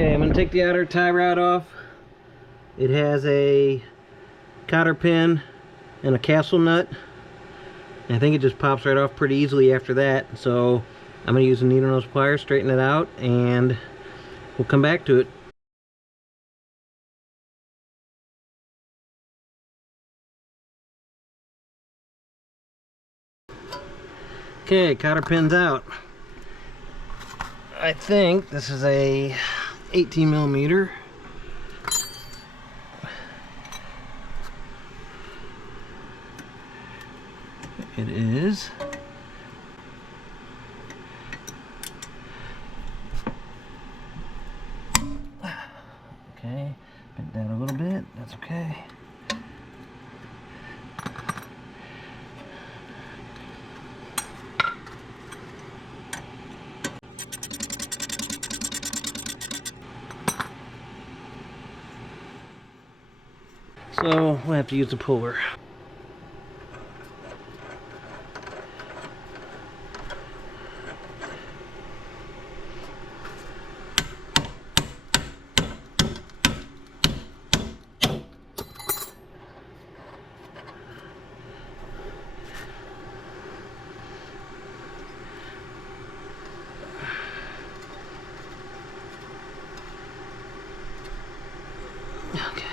Okay, I'm going to take the outer tie rod off. It has a cotter pin and a castle nut. And I think it just pops right off pretty easily after that. So I'm going to use a needle nose pliers, straighten it out, and we'll come back to it. Okay, cotter pin's out. I think this is a 18 millimeter. It is. Okay, bent that a little bit, that's okay. So we'll have to use the puller. Okay.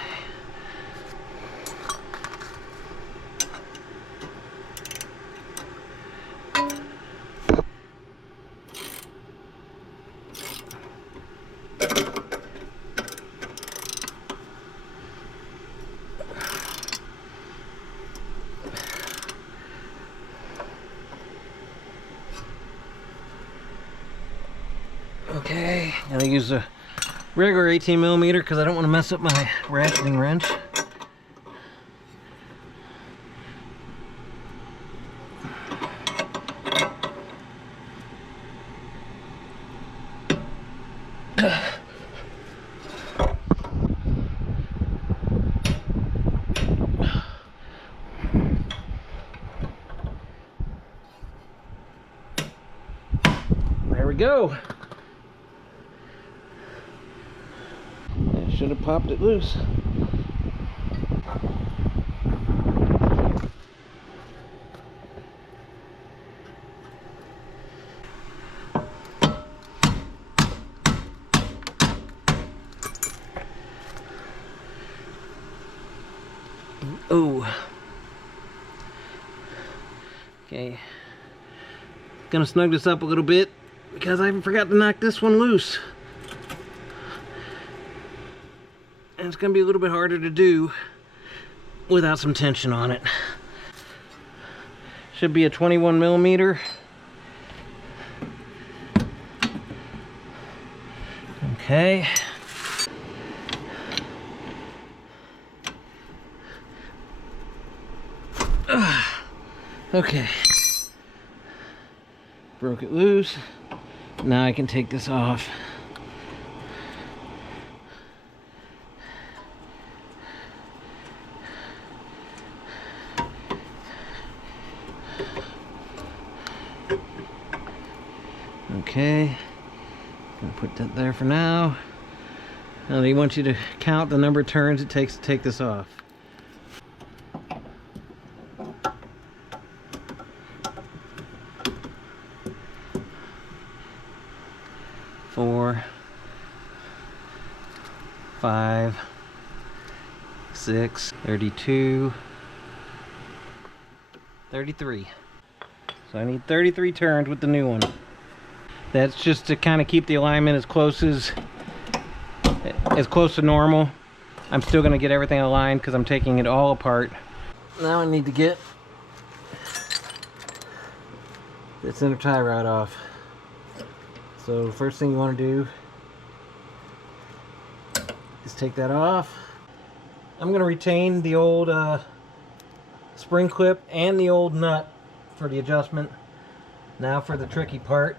Okay, I'm gonna use a regular 18 millimeter because I don't want to mess up my ratcheting wrench. There we go. Should have popped it loose. Oh. Okay. Gonna snug this up a little bit because I forgot to knock this one loose. And it's going to be a little bit harder to do without some tension on it. Should be a 21 millimeter. Okay. Okay. Broke it loose. Now I can take this off. Okay, gonna put that there for now. Now they want you to count the number of turns it takes to take this off. Four, 5, 6, 32, 33. So I need 33 turns with the new one. That's just to kind of keep the alignment as close to normal. I'm still going to get everything aligned because I'm taking it all apart. Now I need to get this inner tie rod off. So the first thing you want to do is take that off. I'm going to retain the old spring clip and the old nut for the adjustment. Now for the tricky part.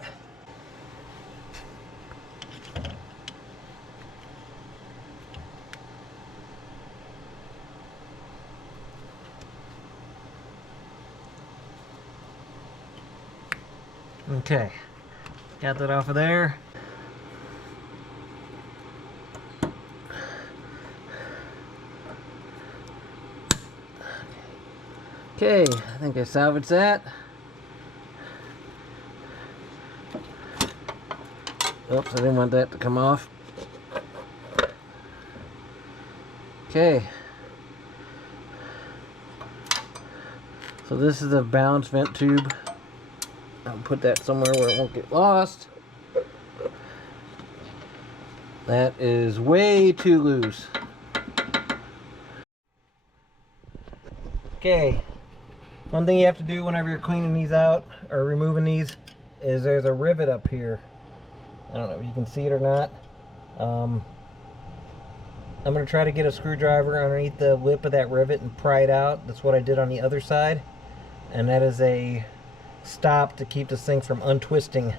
Okay, got that off of there. Okay, I think I salvaged that. Oops, I didn't want that to come off. Okay. So this is a balance vent tube. I'll put that somewhere where it won't get lost. That is way too loose. Okay. One thing you have to do whenever you're cleaning these out or removing these is there's a rivet up here. I don't know if you can see it or not. I'm going to try to get a screwdriver underneath the lip of that rivet and pry it out. That's what I did on the other side. And that is a stop to keep this thing from untwisting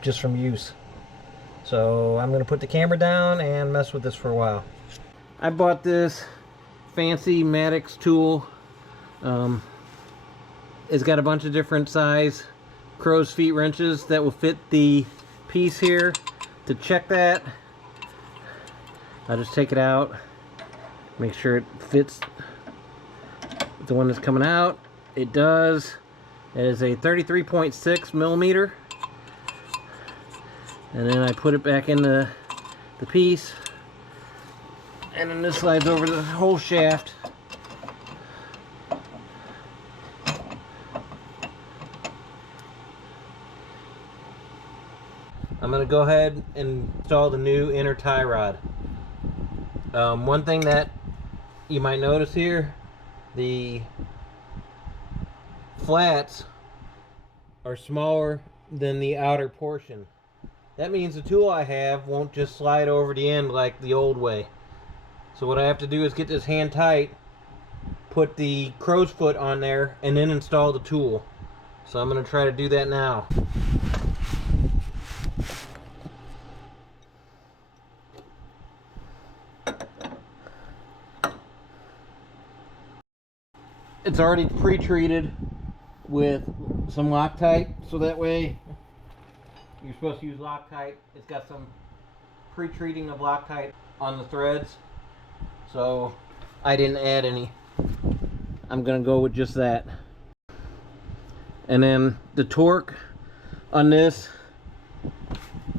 just from use. So I'm going to put the camera down and mess with this for a while. I bought this fancy Maddox tool. It's got a bunch of different size crow's feet wrenches that will fit the piece here. To check that, I'll just take it out, make sure it fits the one that's coming out. It does. It is a 33.6 millimeter, and then I put it back in the piece, and then this slides over the whole shaft. I'm going to go ahead and install the new inner tie rod. One thing that you might notice here, the flats are smaller than the outer portion. That means the tool I have won't just slide over the end like the old way. So what I have to do is get this hand tight, put the crow's foot on there, and then install the tool. So I'm going to try to do that now. It's already pre-treated with some Loctite, so that way you're supposed to use Loctite. It's got some pre-treating of Loctite on the threads, so I didn't add any. I'm gonna go with just that. And then the torque on this,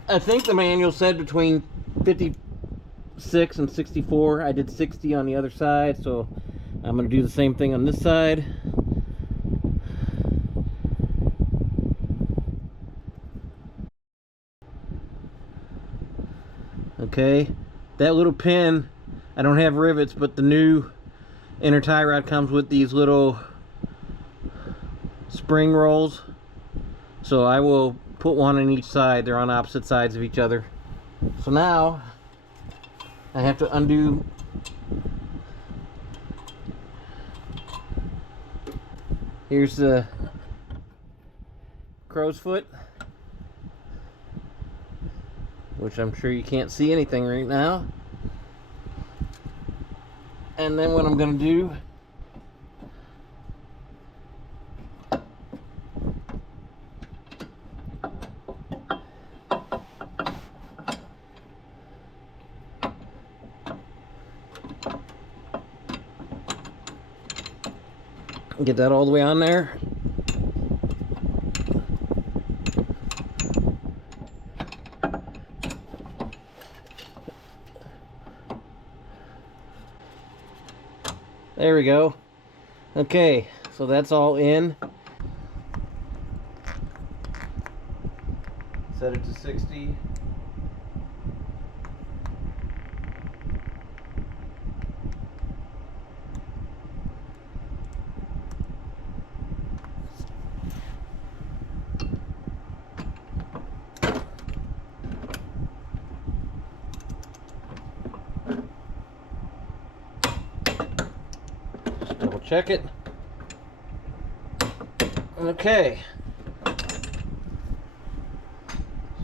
I think the manual said between 56 and 64. I did 60 on the other side, so I'm going to do the same thing on this side. Okay, that little pin, I don't have rivets, but the new inner tie rod comes with these little spring rolls. So I will put one on each side. They're on opposite sides of each other. So now I have to undo here's the crow's foot, which I'm sure you can't see anything right now. And then what I'm going to do, get that all the way on there. There we go. Okay, so that's all in. Set it to 60. Double check it. Okay.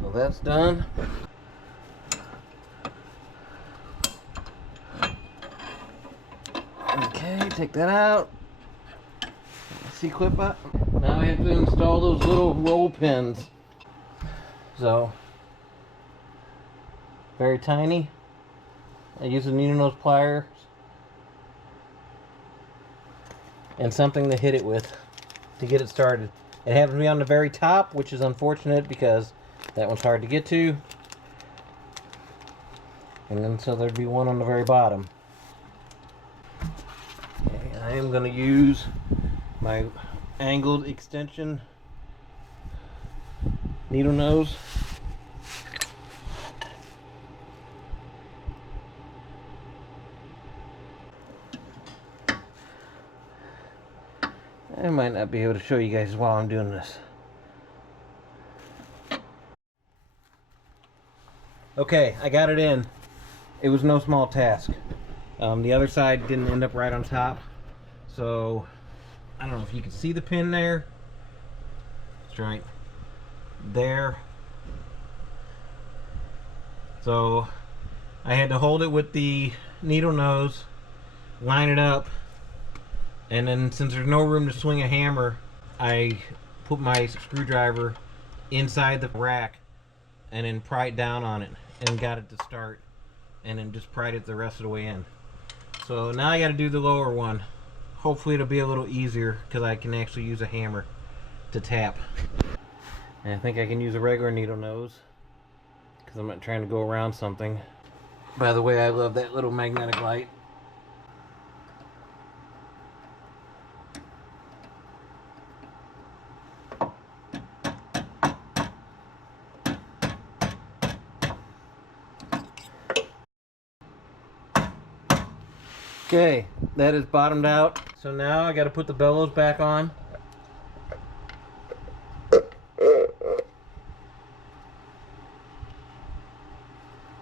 So that's done. Okay, take that out. C-clip up. Now I have to install those little roll pins. So, very tiny. I use a needle nose pliers. and something to hit it with to get it started. It happens to be on the very top, which is unfortunate because that one's hard to get to. And then so there'd be one on the very bottom. Okay, I am going to use my angled extension needle nose. I might not be able to show you guys while I'm doing this. Okay, I got it in. It was no small task. The other side didn't end up right on top. So, I don't know if you can see the pin there. It's right there. So, I had to hold it with the needle nose, line it up, and then since there's no room to swing a hammer, I put my screwdriver inside the rack and then pry it down on it and got it to start, and then just pried it the rest of the way in. So now I got to do the lower one. Hopefully it'll be a little easier because I can actually use a hammer to tap. And I think I can use a regular needle nose because I'm not trying to go around something. By the way, I love that little magnetic light. Okay, that is bottomed out. So now I got to put the bellows back on.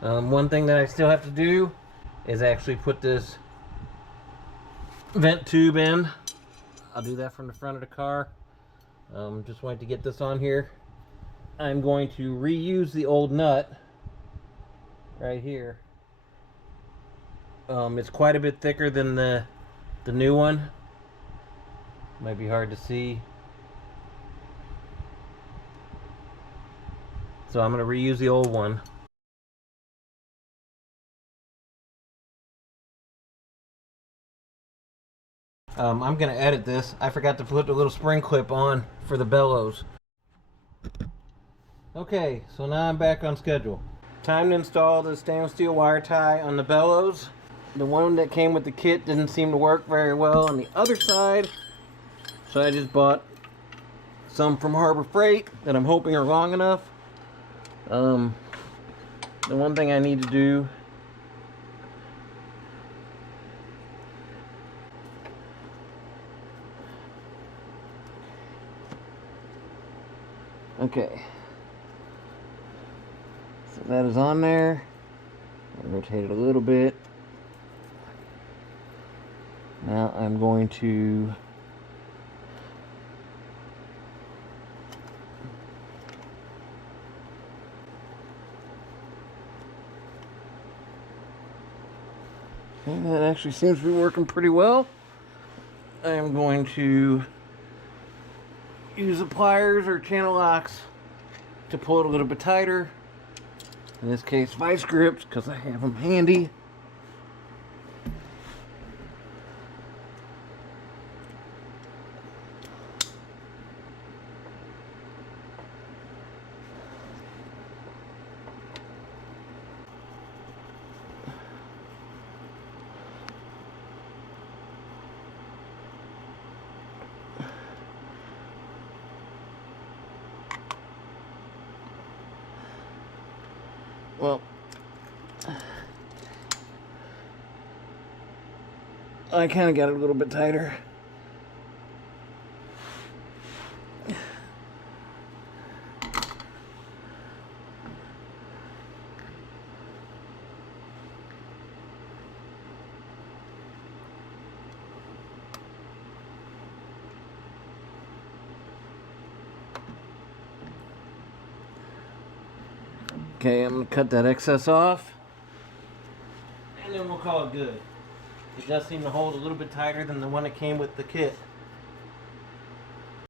One thing that I still have to do is actually put this vent tube in. I'll do that from the front of the car. Just wanted to get this on here. I'm going to reuse the old nut right here. It's quite a bit thicker than the new one. Might be hard to see. So I'm going to reuse the old one. I'm going to edit this. I forgot to put the little spring clip on for the bellows. Okay, so now I'm back on schedule. Time to install the stainless steel wire tie on the bellows. The one that came with the kit didn't seem to work very well on the other side, so I just bought some from Harbor Freight that I'm hoping are long enough. The one thing I need to do okay, so that is on there. I'll rotate it a little bit. Now I'm going to that actually seems to be working pretty well. I am going to use the pliers or channel locks to pull it a little bit tighter. In this case, vice grips, because I have them handy. Well, I kind of got it a little bit tighter. Okay, I'm going to cut that excess off, and then we'll call it good. It does seem to hold a little bit tighter than the one that came with the kit.